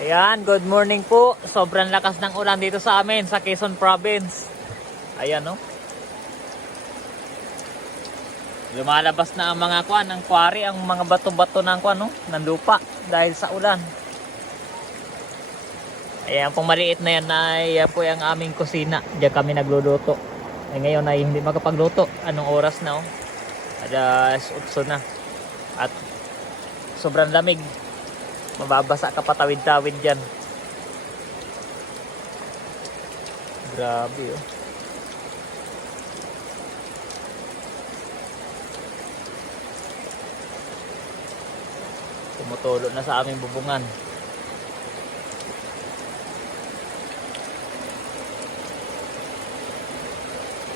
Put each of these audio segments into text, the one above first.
Ayan, good morning po. Sobrang lakas ng ulan dito sa amin sa Quezon Province. Ayan, no. Lumalabas na ang mga ang quarry, ang mga bato-bato ng no, ng lupa dahil sa ulan. Ayan pong maliit na yan yan po yung aming kusina. Diyan kami nagluluto. Ngayon ay hindi makapagluto. Anong oras na, oh? Alas 8 na. At sobrang lamig. Mababasa ka patawid-tawid dyan. Grabe, oh. Tumutulo na sa aming bubungan.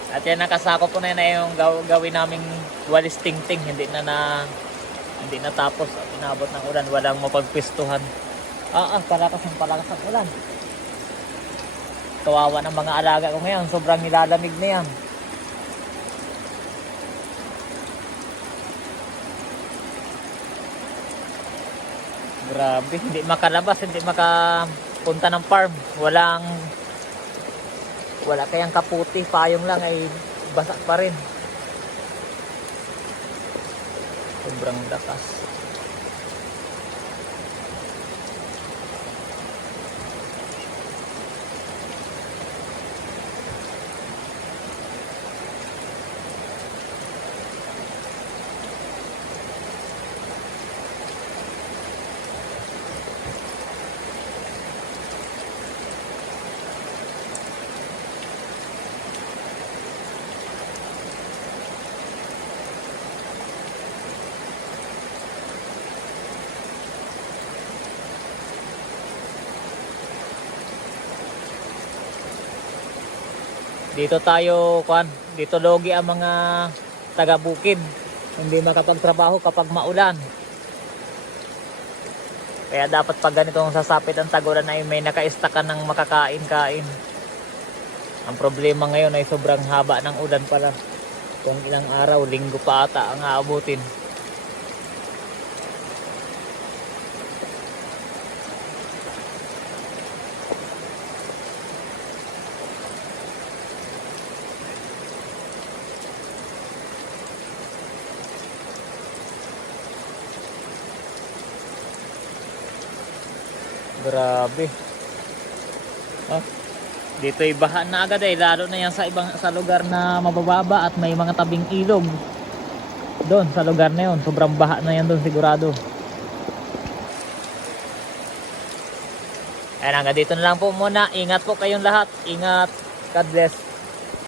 At yan, nakasako po na yung gawin naming walis tingting. Hindi na tapos at inabot ng ulan. Walang mapagpistuhan. Palakas ang ulan. Kawawa ng mga alaga ko ngayon. Sobrang nilalamig na yan. Grabe, hindi makalabas, hindi makapunta ng farm. Wala kayang kaputi, payong lang ay basa pa rin. Sobrang lakas. Dito tayo, dito logi ang mga taga-bukid. Hindi makapagtrabaho kapag maulan. Kaya dapat pag ganitong sasapit ang tagulan ay may nakaistakan ng makakain-kain. Ang problema ngayon ay sobrang haba ng ulan pala. Kung ilang araw, linggo pa ata ang aabutin. Grabe. Dito'y baha na agad lalo na yan sa lugar na mabababa at may mga tabing ilog. Doon sa lugar na yun, sobrang baha na yan doon sigurado. Ayan, hanggang dito na lang po muna. Ingat po kayong lahat. Ingat. God bless.